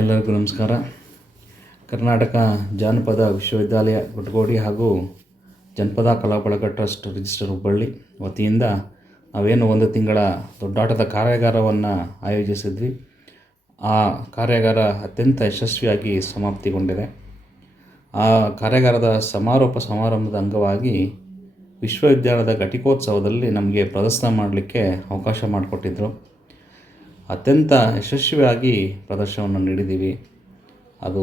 ಎಲ್ಲರಿಗೂ ನಮಸ್ಕಾರ. ಕರ್ನಾಟಕ ಜಾನಪದ ವಿಶ್ವವಿದ್ಯಾಲಯ ಗುಡ್ಗೋಡಿ ಹಾಗೂ ಜನಪದ ಕಲಾ ಬಳಗ ಟ್ರಸ್ಟ್ ರಿಜಿಸ್ಟರ್ ಹುಬ್ಬಳ್ಳಿ ವತಿಯಿಂದ ನಾವೇನು ಒಂದು ತಿಂಗಳ ದೊಡ್ಡಾಟದ ಕಾರ್ಯಾಗಾರವನ್ನು ಆಯೋಜಿಸಿದ್ವಿ. ಆ ಕಾರ್ಯಾಗಾರ ಅತ್ಯಂತ ಯಶಸ್ವಿಯಾಗಿ ಸಮಾಪ್ತಿಗೊಂಡಿದೆ. ಆ ಕಾರ್ಯಾಗಾರದ ಸಮಾರೋಪ ಸಮಾರಂಭದ ಅಂಗವಾಗಿ ವಿಶ್ವವಿದ್ಯಾಲಯದ ಘಟಿಕೋತ್ಸವದಲ್ಲಿ ನಮಗೆ ಪ್ರದರ್ಶನ ಮಾಡಲಿಕ್ಕೆ ಅವಕಾಶ ಮಾಡಿಕೊಟ್ಟಿದ್ದರು ಅತ್ಯಂತ ಯಶಸ್ವಿಯಾಗಿ ಪ್ರದರ್ಶನವನ್ನು ನೀಡಿದ್ದೀವಿ. ಅದು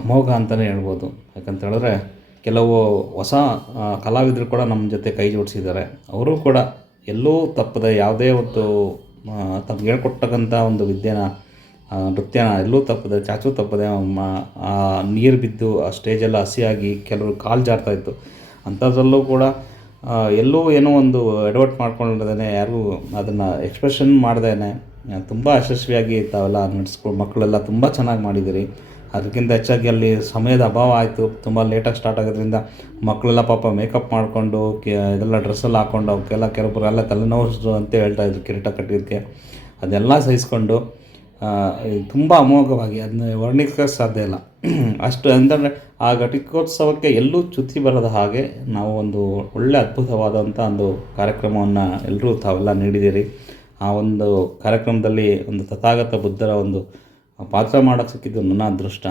ಅಮೋಘ ಅಂತಲೇ ಹೇಳ್ಬೋದು. ಯಾಕಂತ ಹೇಳಿದ್ರೆ ಕೆಲವು ಹೊಸ ಕಲಾವಿದರು ಕೂಡ ನಮ್ಮ ಜೊತೆ ಕೈ ಜೋಡಿಸಿದ್ದಾರೆ. ಅವರು ಕೂಡ ಎಲ್ಲೂ ತಪ್ಪದೆ ಯಾವುದೇ ಒಂದು ತಮ್ಗೆ ಹೇಳ್ಕೊಟ್ಟಕ್ಕಂಥ ಒಂದು ವಿದ್ಯೆನ ನೃತ್ಯನ ಎಲ್ಲೂ ತಪ್ಪದೆ, ಚಾಚು ತಪ್ಪದೆ ನೀರು ಬಿದ್ದು ಆ ಸ್ಟೇಜೆಲ್ಲ ಹಸಿಯಾಗಿ ಕೆಲವರು ಕಾಲು ಜಾರ್ತಾ ಇತ್ತು. ಅಂಥದ್ರಲ್ಲೂ ಕೂಡ ಎಲ್ಲೂ ಏನೋ ಒಂದು ಎಡವಟ್ಟು ಮಾಡ್ಕೊಂಡಿದ್ದೇನೆ, ಯಾರಿಗೂ ಅದನ್ನು ಎಕ್ಸ್ಪ್ರೆಷನ್ ಮಾಡ್ದೇನೆ. ತುಂಬ ಯಶಸ್ವಿಯಾಗಿ ತಾವೆಲ್ಲ ನಡೆಸ್ಕೊಂಡು ಮಕ್ಕಳೆಲ್ಲ ತುಂಬ ಚೆನ್ನಾಗಿ ಮಾಡಿದ್ದೀರಿ. ಅದಕ್ಕಿಂತ ಹೆಚ್ಚಾಗಿ ಅಲ್ಲಿ ಸಮಯದ ಅಭಾವ ಆಯಿತು. ತುಂಬ ಲೇಟಾಗಿ ಸ್ಟಾರ್ಟ್ ಆಗೋದ್ರಿಂದ ಮಕ್ಕಳೆಲ್ಲ ಪಾಪ ಮೇಕಪ್ ಮಾಡಿಕೊಂಡು, ಕೆ, ಇದೆಲ್ಲ ಡ್ರೆಸ್ಸೆಲ್ಲ ಹಾಕ್ಕೊಂಡು ಅವಕ್ಕೆಲ್ಲ ಕೆಲವೊಬ್ಬರೆಲ್ಲ ತಲೆನೋವು ಅಂತ ಹೇಳ್ತಾ ಇದ್ರು ಕಿರೀಟ ಕಟ್ಟಿದ್ದಕ್ಕೆ ಅದೆಲ್ಲ ಸಹಿಸ್ಕೊಂಡು ತುಂಬ ಅಮೋಘವಾಗಿ ಅದನ್ನ ವರ್ಣಿಸೋಕ್ಕೆ ಸಾಧ್ಯ ಇಲ್ಲ. ಅಷ್ಟು ಅಂತಂದರೆ ಆ ಘಟಿಕೋತ್ಸವಕ್ಕೆ ಎಲ್ಲೂ ಚ್ಯುತಿ ಬರದ ಹಾಗೆ ನಾವು ಒಂದು ಒಳ್ಳೆ ಅದ್ಭುತವಾದಂಥ ಒಂದು ಕಾರ್ಯಕ್ರಮವನ್ನು ಎಲ್ಲರೂ ತಾವೆಲ್ಲ ನೀಡಿದ್ದೀರಿ. ಆ ಒಂದು ಕಾರ್ಯಕ್ರಮದಲ್ಲಿ ಒಂದು ತಥಾಗತ ಬುದ್ಧರ ಒಂದು ಪಾತ್ರ ಮಾಡೋಕ್ಕೆ ಸಿಕ್ಕಿದ್ದು ನನ್ನ ಅದೃಷ್ಟ.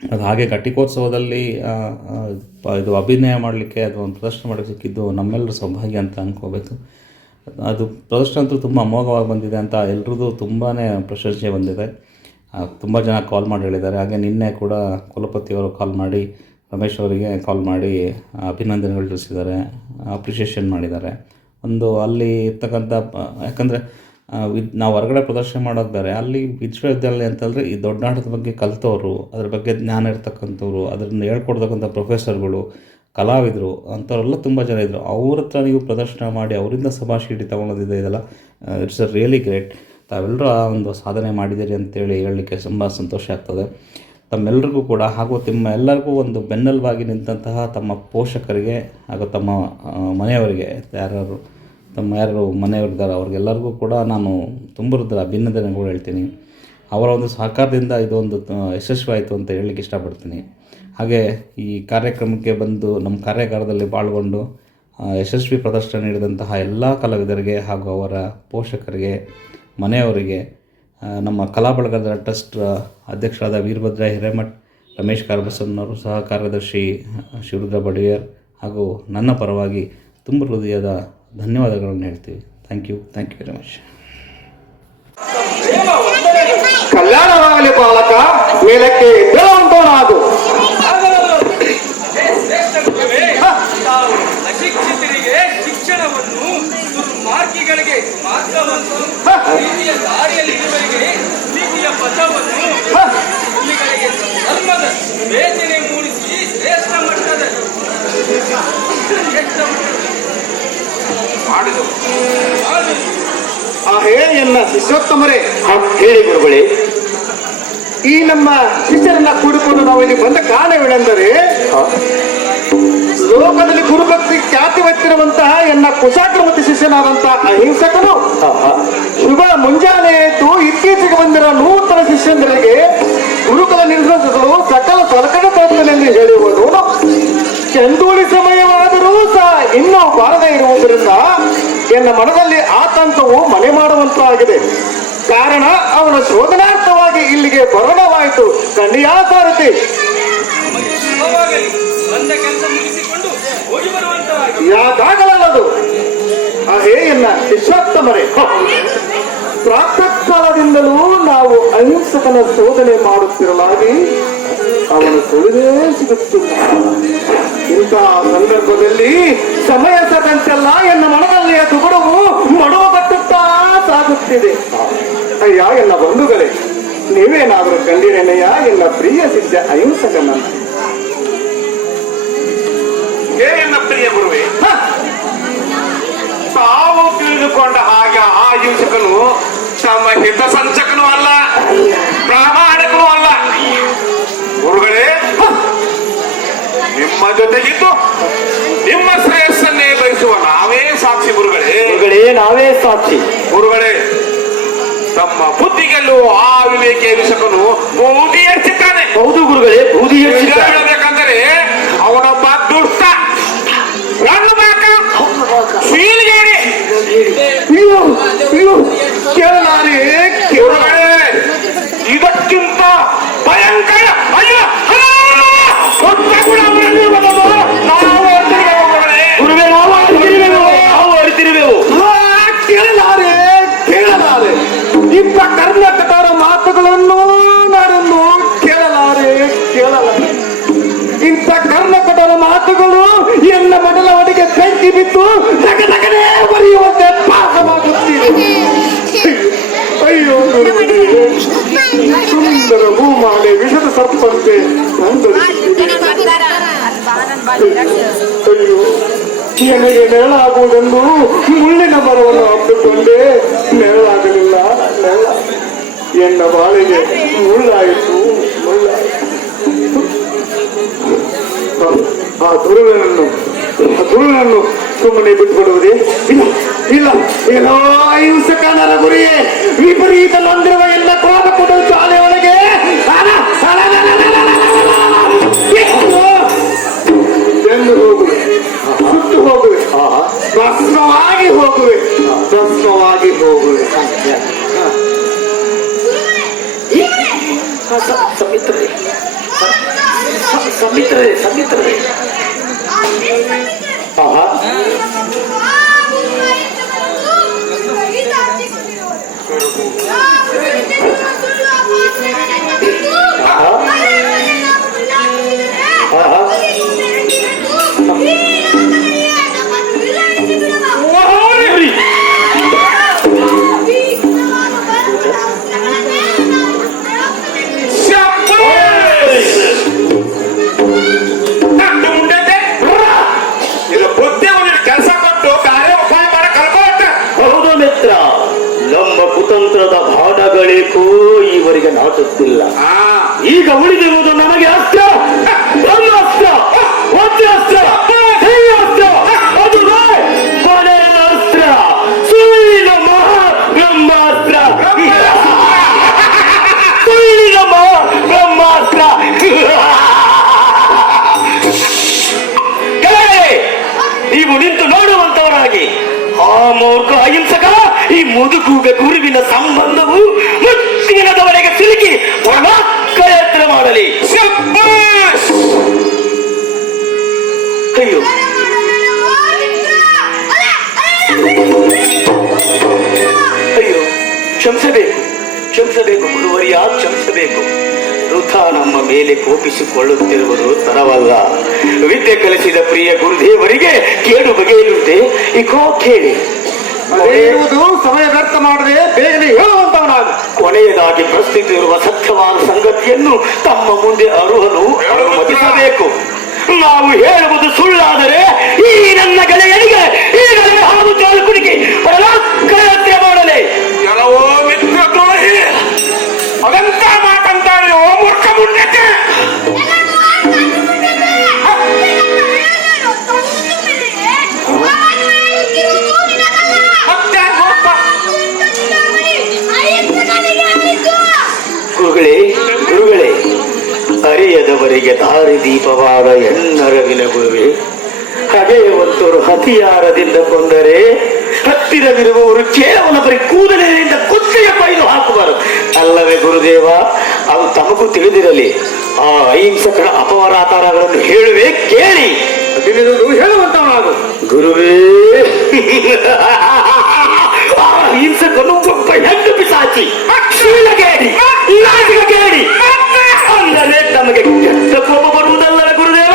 ಅದು ಹಾಗೆ ಘಟಿಕೋತ್ಸವದಲ್ಲಿ ಇದು ಅಭಿನಯ ಮಾಡಲಿಕ್ಕೆ ಅಥವಾ ಒಂದು ಪ್ರದರ್ಶನ ಮಾಡೋಕ್ಕೆ ಸಿಕ್ಕಿದ್ದು ನಮ್ಮೆಲ್ಲರ ಸೌಭಾಗ್ಯ ಅಂತ ಅಂದ್ಕೋಬೇಕು ಅದು ಪ್ರದರ್ಶನ ಅಂತೂ ತುಂಬ ಅಮೋಘವಾಗಿ ಬಂದಿದೆ ಅಂತ ಎಲ್ರದ್ದು ತುಂಬಾ ಪ್ರಶಂಸೆ ಬಂದಿದೆ. ತುಂಬ ಜನ ಕಾಲ್ ಮಾಡಿ ಹೇಳಿದ್ದಾರೆ. ಹಾಗೆ ನಿನ್ನೆ ಕೂಡ ಕುಲಪತಿಯವರು ಕಾಲ್ ಮಾಡಿ, ರಮೇಶ್ ಅವರಿಗೆ ಕಾಲ್ ಮಾಡಿ ಅಭಿನಂದನೆಗಳು ತಿಳಿಸಿದ್ದಾರೆ ಅಪ್ರಿಷಿಯೇಷನ್ ಮಾಡಿದ್ದಾರೆ. ಒಂದು ಅಲ್ಲಿ ಇರ್ತಕ್ಕಂಥ ಯಾಕಂದರೆ ವಿದ್, ನಾವು ಹೊರಗಡೆ ಪ್ರದರ್ಶನ ಮಾಡೋದು ಬೇರೆ, ಅಲ್ಲಿ ವಿಶ್ವವಿದ್ಯಾಲಯ ಅಂತಂದರೆ ಈ ದೊಡ್ಡಾಟದ ಬಗ್ಗೆ ಕಲಿತವ್ರು, ಅದ್ರ ಬಗ್ಗೆ ಜ್ಞಾನ ಇರ್ತಕ್ಕಂಥವ್ರು, ಅದರಿಂದ ಹೇಳ್ಕೊಡ್ತಕ್ಕಂಥ ಪ್ರೊಫೆಸರ್ಗಳು, ಕಲಾವಿದರು, ಅಂಥವರೆಲ್ಲ ತುಂಬ ಜನ ಇದ್ದರು ಅವ್ರ ಹತ್ರ ನೀವು ಪ್ರದರ್ಶನ ಮಾಡಿ, ಅವರಿಂದ ಸಭಾಶೀಟಿ ತೊಗೊಳೋದಿದೆ ಇದೆಲ್ಲ ಇಟ್ಸ್ ಅ ರಿಯಲಿ ಗ್ರೇಟ್. ತಾವೆಲ್ಲರೂ ಆ ಒಂದು ಸಾಧನೆ ಮಾಡಿದ್ದೀರಿ ಅಂತೇಳಿ ಹೇಳಲಿಕ್ಕೆ ತುಂಬ ಸಂತೋಷ ಆಗ್ತದೆ. ತಮ್ಮೆಲ್ಲರಿಗೂ ಕೂಡ ಹಾಗೂ ತಮ್ಮ ಎಲ್ಲರಿಗೂ ಒಂದು ಬೆನ್ನೆಲುಬಾಗಿ ನಿಂತಹ ತಮ್ಮ ಪೋಷಕರಿಗೆ ಹಾಗೂ ತಮ್ಮ ಮನೆಯವರಿಗೆ ಯಾರ್ಯಾರು, ತಮ್ಮ ಯಾರು ಮನೆಯವರಿದ್ದಾರೆ ಅವ್ರಿಗೆಲ್ಲರಿಗೂ ಕೂಡ ನಾನು ತುಂಬ ಹೃದಯದ ಅಭಿನಂದನೆಗಳು ಹೇಳ್ತೀನಿ. ಅವರ ಒಂದು ಸಹಕಾರದಿಂದ ಇದೊಂದು ಯಶಸ್ವಿಯಾಯಿತು ಅಂತ ಹೇಳಲಿಕ್ಕೆ ಇಷ್ಟಪಡ್ತೀನಿ. ಹಾಗೆ ಈ ಕಾರ್ಯಕ್ರಮಕ್ಕೆ ಬಂದು ನಮ್ಮ ಕಾರ್ಯಾಗಾರದಲ್ಲಿ ಪಾಲ್ಗೊಂಡು ಯಶಸ್ವಿ ಪ್ರದರ್ಶನ ನೀಡಿದಂತಹ ಎಲ್ಲ ಕಲಾವಿದರಿಗೆ ಹಾಗೂ ಅವರ ಪೋಷಕರಿಗೆ, ಮನೆಯವರಿಗೆ ನಮ್ಮ ಕಲಾ ಬಳಗದ ಟ್ರಸ್ಟ್ ಅಧ್ಯಕ್ಷರಾದ ವೀರಭದ್ರ ಹಿರೇಮಠ್, ರಮೇಶ್ ಕಾರ್ಬಸನ್ನವರು ಸಹ ಕಾರ್ಯದರ್ಶಿ ಶಿವರುದ್ರ ಬಡಿಯರ್ ಹಾಗೂ ನನ್ನ ಪರವಾಗಿ ತುಂಬ ಹೃದಯದ ಧನ್ಯವಾದಗಳನ್ನು ಹೇಳ್ತೀವಿ. Thank you thank you very much ಕಲ್ಯಾಣವಾಗಲಿ ಬಾಲಕ, ಮೇಲಕ್ಕೆ ದುರ್ಮಾರ್ಗಿಗಳಿಗೆ ಮಾರ್ಗವನ್ನು ನೀತಿಯ ದಾರಿಯಲ್ಲಿ ಇರುವವರಿಗೆ ನೀತಿಯ ಪಥವನ್ನು ಇವುಗಳಿಗೆ ಧರ್ಮದ ವೇದನೆ ಮೂಡಿಸಿ ಶ್ರೇಷ್ಠ ಮಟ್ಟದ ಶ್ರೇಷ್ಠ ಮಟ್ಟದ ಆ ಹೇ ಎನ್ನ ಶಿಷ್ಯೋತ್ತಮರೇ ಹೇಳಿ ಗುರುಗಳೇ. ಈ ನಮ್ಮ ಶಿಷ್ಯರನ್ನ ಕೂಡಿಕೊಂಡು ನಾವು ಇಲ್ಲಿ ಬಂದ ಕಾರಣವೇನೆಂದರೆ ಲೋಕದಲ್ಲಿ ಗುರುಭಕ್ತಿ ಖ್ಯಾತಿ ಹೊತ್ತಿರುವಂತಹ ಎನ್ನ ಮತ್ತು ಶಿಷ್ಯನಾದಂತಹ ಅಹಿಂಸಕನು. ಶುಭ ಮುಂಜಾನೆ ಎದ್ದು ಇತ್ತೀಚೆಗೆ ಬಂದಿರೋ ನೂತನ ಶಿಷ್ಯಂದರಿಗೆ ಗುರುಕುಲ ನಿರ್ಮಿಸಲು ಸಕಲ ಸಲಕಡೆ ಎಂದು ಹೇಳುವುದು ಚಂದೂಳಿ ಸಮಯವಾದರೂ ಸಹ ಇನ್ನೂ ಬಾರದೇ ಇರುವುದರಿಂದ ಎನ್ನ ಮನದಲ್ಲಿ ಆತಂಕವು ಮನೆ ಮಾಡುವಂತಾಗಿದೆ. ಕಾರಣ ಅವನ ಶೋಧನಾರ್ಥವಾಗಿ ಇಲ್ಲಿಗೆ ಬರೋಣವಾಯಿತು. ಖಂಡಿಯಾ ಅಹಿಂಸಕನ ಶೋಧನೆ ಮಾಡುತ್ತಿರಲಾಗಿ ಅವನು ಸುಳಿದೇ ಸಿಗುತ್ತಿಲ್ಲ. ಇಂತಹ ಸಂದರ್ಭದಲ್ಲಿ ಸಮಯ ಸದಂತೆಲ್ಲ ಎನ್ನ ಮನದಲ್ಲಿಯ ತುಗುಡವು ಮಡುವ ಕಟ್ಟುತ್ತಾ ಸಾಗುತ್ತಿದೆ. ಅಯ್ಯ ಎನ್ನ ಬಂಧುಗಳೇ ನೀವೇನಾದರೂ ಕಂಡಿರೇನೆಯ ಎನ್ನ ಪ್ರಿಯ ಸಿದ್ಧ ಅಹಿಂಸಕನ ಪ್ರಿಯ ಗುರುವೆ ತಾವು ತಿಳಿದುಕೊಂಡ ಹಾಗೆ ಆ ಹಿಂಸಕನು ತಮ್ಮ ಹಿತ ಸಂಚಕನೂ ಅಲ್ಲ. ಪ್ರಾಮಾಣಿಕನೂ ಅಲ್ಲ. ಗುರುಗಳೇ ನಿಮ್ಮ ಜೊತೆಗಿದ್ದು ನಿಮ್ಮ ಶ್ರೇಯಸ್ಸನ್ನೇ ಬಯಸುವ ನಾವೇ ಸಾಕ್ಷಿ ಗುರುಗಳೇ. ಗುರುಗಳೇ ನಾವೇ ಸಾಕ್ಷಿ. ಗುರುಗಳೇ ತಮ್ಮ ಬುದ್ಧಿಗೆಲ್ಲೂ ಆ ವಿವೇಕಿಯ ವಿಷಕನು ಬೂದಿ ಎಡ್ಸಿದ್ದಾನೆ ಹೌದು ಗುರುಗಳೇ ಬೂದಿ ಹೇಳಬೇಕಂದರೆ ಅವನೊಬ್ಬ ದುಷ್ಟ ಕೇಳಲಾರಿ ಬಾಕ ಸೀಲ್ಗೇಡಿ. ಕೇಳಲಾರೆ. ಬರೆಯುವಂತೆ ಅಯ್ಯೋ ಸುಂದರ ಭೂಮಾಲೆ ವಿಷದ ಸರ್ಪಂತೆ. ಅಯ್ಯೋ ನನಗೆ ನೆರಳಾಗುವುದೆಂದು ಮುಳ್ಳಿನ ಮರವನ್ನು ಹಬ್ಬಿಕೊಂಡೆ ನೆರಳಾಗಲಿಲ್ಲ ನೆರಳ. ಎನ್ನ ಬಾಳಿಗೆ ಮುಳ್ಳಾಯಿತು ಮುಳ್ಳಾಯಿತು. ಆ ದುರುಳನನ್ನು ಆ ದುರುಳನನ್ನು ಸುಮ್ಮನೆ ಬಿಟ್ಬಿಡುವುದೇ ಇಲ್ಲ ಇಲ್ಲ ಏನೋ ಹಿಂಸಕನರ ಗುರಿಯೇ ವಿಪರೀತ ನೊಂದಿರುವ ಎಲ್ಲ ಕೋಪ ಕೊಡುವ ಶಾಲೆಯೊಳಗೆ. ಬೆನ್ನು ಹೋಗುವೆ ಸುಟ್ಟು ಹೋಗುವೆ ಭಸ್ಮವಾಗಿ ಹೋಗುವೆ ಭಸ್ಮವಾಗಿ ಹೋಗುವೆ ಸಮಿತ್ರೇ ಸಮಿತ್ರೇ ಸಮಿತ್ರರೇ Thank you. ಆ ಈಗ ಉಳಿದಿರುವುದು ನಮಗೆ ಅಸ್ತ್ರ. ಒಂದು ಅಸ್ತ್ರ ಒಂದು ಅಸ್ತ್ರ ಬ್ರಹ್ಮಾಸ್ತ್ರ ಗೆಳೆಯರೇ, ನೀವು ನಿಂತು ನೋಡುವಂತವರಾಗಿ. ಆ ಮೂರ್ಖ ಅಹಿಂಸಕ ಈ ಮುದುಕುಗ ಗುರುವಿನ ಸಂಬಂಧವು ಮುತ್ತಿನದವರೆಗೆ ಸಿಲುಕಿ ಪ್ರಯತ್ನ ಮಾಡಲಿ. ಶಬ್ಬಾಸ್! ಅಯ್ಯೋ. ಅಯ್ಯೋ. ಕ್ಷಮಿಸಬೇಕು. ಕ್ಷಮಿಸಬೇಕು ಗುರುವರಿಯ ಕ್ಷಮಿಸಬೇಕು? ವೃಥ ನಮ್ಮ ಮೇಲೆ ಕೋಪಿಸಿಕೊಳ್ಳುತ್ತಿರುವುದು ತರವಲ್ಲ. ವಿದ್ಯೆ ಕಲಿಸಿದ ಪ್ರಿಯ ಗುರುದೇವರಿಗೆ ಕೇಳು ಬಗೆಯಲುಂಟೆ ಇಕೋ ಕೇಳಿ. ಸಮಯ ವ್ಯರ್ಥ ಮಾಡದೆ ಬೇಗನೆ ಹೇಳುವಂತವನಾಗ. ಕೊನೆಯದಾಗಿ ಇರುವ ಸತ್ಯವಾದ ಸಂಗತಿಯನ್ನು ತಮ್ಮ ಮುಂದೆ ಅರುಹನು ಅನುಮತಿಸಬೇಕು. ನಾವು ಹೇಳುವುದು ಸುಳ್ಳಾದರೆ ಈ ನನ್ನ ಗೆಳೆಯನಿಗೆ ನನ್ನ ಹಾವು ಜಾಲು ಕುಡಿಕೆ ಮಾಡಲೇ? ಕೆಲವೋ ಗುರುಗಳೇ ಅರಿಯದವರಿಗೆ ದಾರಿ ದೀಪವಾದ ಎನ್ನರವಿನ ಗುರುವೆ ಹತಿಯಾರದಿಂದ ಕೊಂದರೆ, ಹತ್ತಿರವಿರುವವರು ಕೇವಲ ಬರೀ ಕೂದಲಿನಿಂದ ಕುತ್ತಿಗೆ ಬೈಲು ಹಾಕುವರು. ಅಲ್ಲವೇ ಗುರುದೇವ ಅದು ತಮಗೂ ತಿಳಿದಿರಲಿ. ಆ ಅಹಿಂಸಕರ ಅಪವರಾತಾರಗಳನ್ನು ಹೇಳುವೆ, ಕೇಳಿ. ತಿಳಿದು ಹೇಳುವಂತವನಾಗು ಗುರುವೇ, ಆ ಅಹಿಂಸಕನು ಒಬ್ಬ ಹೆಣ್ಣು ಪಿಸಾಚಿ ಶೀಲಗೇಡಿ ನಾಚಿಕೆಗೇಡಿ ಅಂದರೆ ನಮಗೆ ಕೆಟ್ಟ ಕೋಪ ಬರುವುದಲ್ಲ ಗುರುದೇವ?